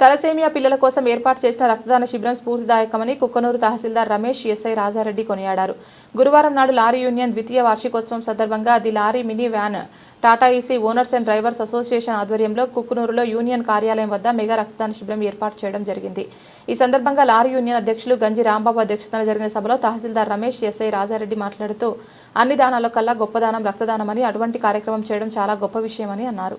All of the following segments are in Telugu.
తలసేమియా పిల్లల కోసం ఏర్పాటు చేసిన రక్తదాన శిబిరం స్ఫూర్తిదాయకమని కుక్కనూరు తహసీల్దార్ రమేష్ ఎస్ఐ రాజారెడ్డి కొనియాడారు. గురువారం నాడు లారీ యూనియన్ ద్వితీయ వార్షికోత్సవం సందర్భంగా the lorry mini van Tata EC owners and drivers association ఆధ్వర్యంలో కుక్కునూరులో యూనియన్ కార్యాలయం వద్ద మెగా రక్తదాన శిబిరం ఏర్పాటు చేయడం జరిగింది. ఈ సందర్భంగా లారీ యూనియన్ అధ్యక్షులు గంజి రాంబాబు అధ్యక్షతన జరిగిన సభలో తహసీల్దార్ రమేష్ ఎస్ఐ రాజారెడ్డి మాట్లాడుతూ అన్ని దానాల కల్లా గొప్పదానం రక్తదానమని అటువంటి కార్యక్రమం చేయడం చాలా గొప్ప విషయమని అన్నారు.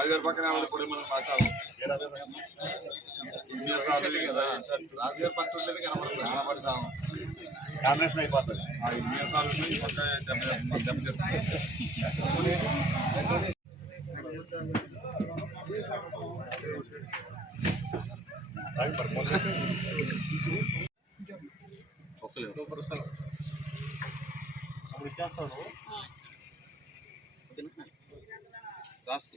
రాజుగారి పక్కన ఎవరు ఇప్పుడు మనం రాసాము ఇండియా సార్ కదా రాజుగారి పక్కన ఉండేది కనబడుతుంది కనబడి సాము కాంబినేషన్ అయిపోతుంది ఆ ఇండియా సార్ ఈ పక్క దెబ్బ దెబ్బ దెబ్బ రాసుకో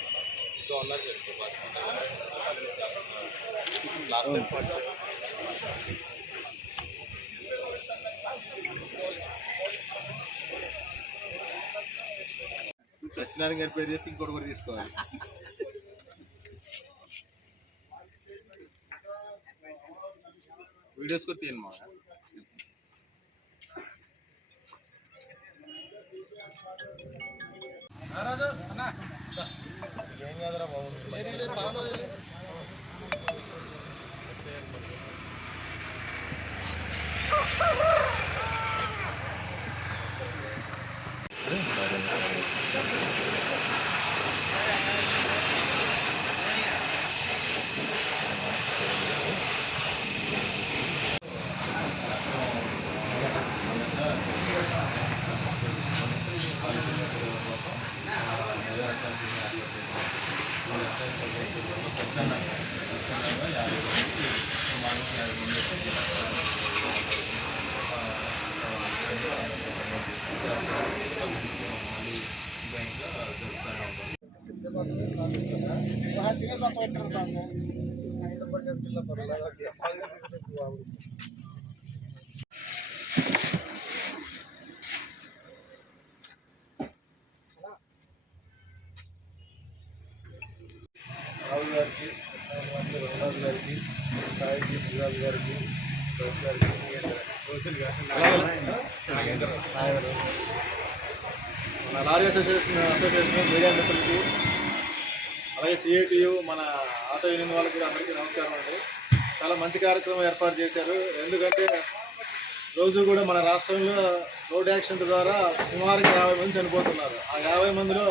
సత్యనారాయణ గారి పేరు చెప్పి ఇంకోటి కూడా తీసుకోవాలి వీడియోస్ కూడా తీయండి మా ఏం కాదురా బాబు. ಹತ್ತಿರ ಸ್ವಲ್ಪ ಇಟ್ಟಿರ್ತಾನೆ ಸಾಯಿಲ್ ಬಡ್ಡಿ ಇರ್ತಿಲ್ಲ ಬರಲ್ಲ గారికి గారికి మన లారీ అసోసియేషన్ అసోసియేషన్ మీడియా మిత్రులకి అలాగే సిఐటియు మన ఆటో యూనియన్ వాళ్ళకి కూడా అందరికీ నమస్కారం అండి. చాలా మంచి కార్యక్రమం ఏర్పాటు చేశారు. ఎందుకంటే రోజు కూడా మన రాష్ట్రంలో రోడ్ యాక్సిడెంట్ ద్వారా సుమారుగా యాభై మంది చనిపోతున్నారు. ఆ యాభై మందిలో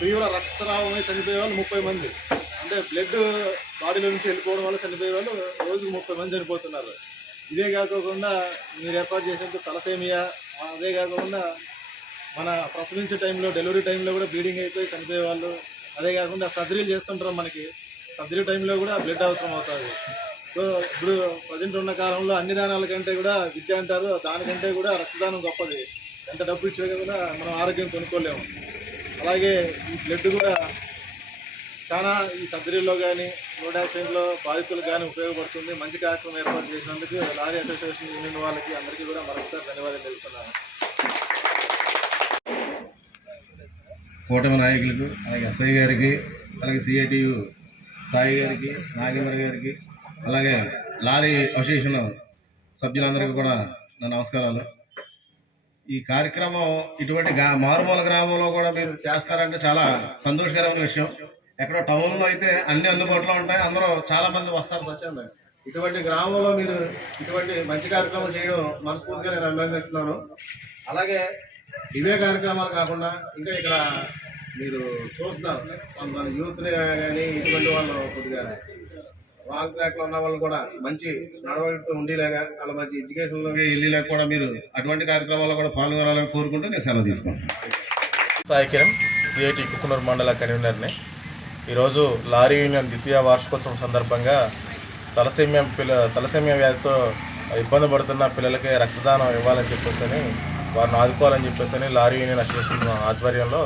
తీవ్ర రక్తరావమై చనిపోయే వాళ్ళు ముప్పై మంది. అంటే బ్లడ్ బాడీలో నుంచి వెళ్ళిపోవడం వల్ల చనిపోయే వాళ్ళు రోజుకు ముప్పై మంది చనిపోతున్నారు. ఇదే కాకుండా మీరు ఏర్పాటు చేసినట్టు తలసేమియా అదే కాకుండా మన ప్రసవించే టైంలో డెలివరీ టైంలో కూడా బ్లీడింగ్ అయిపోయి చనిపోయే వాళ్ళు అదే కాకుండా సర్జరీలు చేస్తుంటారు మనకి. సర్జరీ టైంలో కూడా బ్లడ్ అవసరం అవుతుంది. సో ఇప్పుడు ప్రజెంట్ ఉన్న కాలంలో అన్ని దానాల కంటే కూడా విద్య అంటారు దానికంటే కూడా రక్తదానం గొప్పది. ఎంత డబ్బు ఇచ్చినా కూడా మనం ఆరోగ్యం కొనుక్కోలేము. అలాగే ఈ బ్లడ్ కూడా చాలా ఈ సర్జరీలో కానీ రోడ్ యాక్సిడెంట్లో బాధితులకు కానీ ఉపయోగపడుతుంది. మంచి కార్యక్రమం ఏర్పాటు చేసినందుకు లారీ అసోసియేషన్ యూనియన్ వాళ్ళకి అందరికీ కూడా మరొకసారి ధన్యవాదాలు తెలుపుతున్నాను. కూటమి నాయకులకు అలాగే ఎస్ఐ గారికి అలాగే సిఐటియు సాయి గారికి నాగేంద్ర గారికి అలాగే లారీ అసోసియేషన్ సభ్యులందరికీ కూడా నా నమస్కారాలు. ఈ కార్యక్రమం ఇటువంటి గా మారుమూల గ్రామంలో కూడా మీరు చేస్తారంటే చాలా సంతోషకరమైన విషయం. ఎక్కడో టౌన్లో అయితే అన్ని అందుబాటులో ఉంటాయి. అందరూ చాలా మంది వస్తారు. స్వచ్ఛంగా ఇటువంటి గ్రామంలో మీరు ఇటువంటి మంచి కార్యక్రమం చేయడం మనస్ఫూర్తిగా నేను అభినందిస్తున్నాను. అలాగే ఇవే కార్యక్రమాలు కాకుండా ఇంకా ఇక్కడ మీరు చూస్తారు కొంతమంది యూత్ని కానీ ఇటువంటి వాళ్ళు కొద్దిగా రాంగ్ ట్రాక్లో ఉన్న వాళ్ళు కూడా మంచి నడవడితో ఉండేలాగా వాళ్ళ మంచి ఎడ్యుకేషన్లోకి వెళ్ళేలాగా కూడా మీరు అటువంటి కార్యక్రమాల్లో కూడా పాల్గొనాలని కోరుకుంటూ నేను సెలవు తీసుకుంటాను సాయికిరణ్ సిఐటి కుక్కునూరు మండల కన్వీనర్ని. ఈరోజు లారీ యూనియన్ ద్వితీయ వార్షికోత్సవం సందర్భంగా తలసేమ్యం పిల్ల తలసేమ్య వ్యాధితో ఇబ్బంది పడుతున్న పిల్లలకి రక్తదానం ఇవ్వాలని చెప్పేసి వారిని ఆదుకోవాలని చెప్పేసి అని లారీ యూనియన్ అసోసియేషన్ ఆధ్వర్యంలో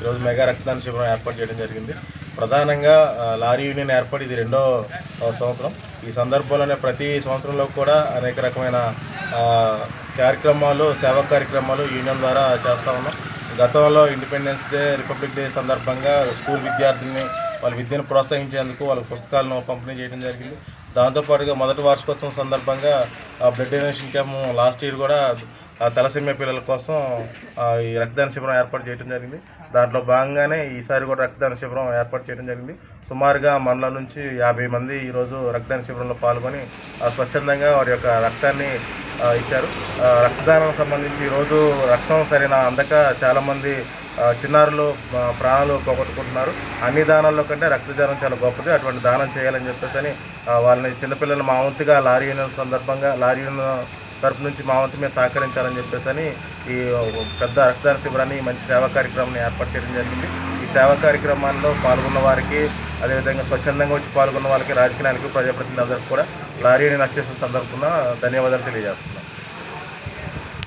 ఈరోజు మెగా రక్తదాన శిబిరం ఏర్పాటు చేయడం జరిగింది. ప్రధానంగా లారీ యూనియన్ ఏర్పాటు ఇది రెండో సంవత్సరం. ఈ సందర్భంలోనే ప్రతి సంవత్సరంలో కూడా అనేక రకమైన కార్యక్రమాలు సేవా కార్యక్రమాలు యూనియన్ ద్వారా చేస్తూ ఉన్నాం. గతంలో ఇండిపెండెన్స్ డే రిపబ్లిక్ డే సందర్భంగా స్కూల్ విద్యార్థుల్ని వాళ్ళ విద్యను ప్రోత్సహించేందుకు వాళ్ళ పుస్తకాలను పంపిణీ చేయడం జరిగింది. దాంతోపాటుగా మొదటి వార్షికోత్సవం సందర్భంగా ఆ blood donation camp last year కూడా ఆ తలసీమ పిల్లల కోసం ఈ రక్తదాన శిబిరం ఏర్పాటు చేయడం జరిగింది. దాంట్లో భాగంగానే ఈసారి కూడా రక్తదాన శిబిరం ఏర్పాటు చేయడం జరిగింది. సుమారుగా మండల నుంచి యాభై మంది ఈరోజు రక్తదాన శిబిరంలో పాల్గొని స్వచ్ఛందంగా వారి యొక్క రక్తాన్ని ఇచ్చారు. రక్తదానం సంబంధించి ఈరోజు రక్తం సరైన అందక చాలామంది చిన్నారులు ప్రాణాలు పోగొట్టుకుంటున్నారు. అన్ని దానాల్లో కంటే రక్తదానం చాలా గొప్పది. అటువంటి దానం చేయాలని చెప్పేసి అని వాళ్ళని చిన్నపిల్లలు మా వంతుగా లారీ యూనియన్ సందర్భంగా లారీ యూనియన్ తరపు నుంచి మా వంతు మేము సహకరించాలని చెప్పేసి అని ఈ పెద్ద రక్తదాన శిబిరాన్ని మంచి సేవా కార్యక్రమాన్ని ఏర్పాటు చేయడం జరిగింది. ఈ సేవా కార్యక్రమాల్లో పాల్గొన్న వారికి అదేవిధంగా స్వచ్ఛందంగా వచ్చి పాల్గొన్న వాళ్ళకి రాజకీయ నాయకులు ప్రజాప్రతినిధులందరికీ కూడా లారీని నష్ట అసోసియేషన్ సందర్భంగా ధన్యవాదాలు తెలియజేస్తున్నాను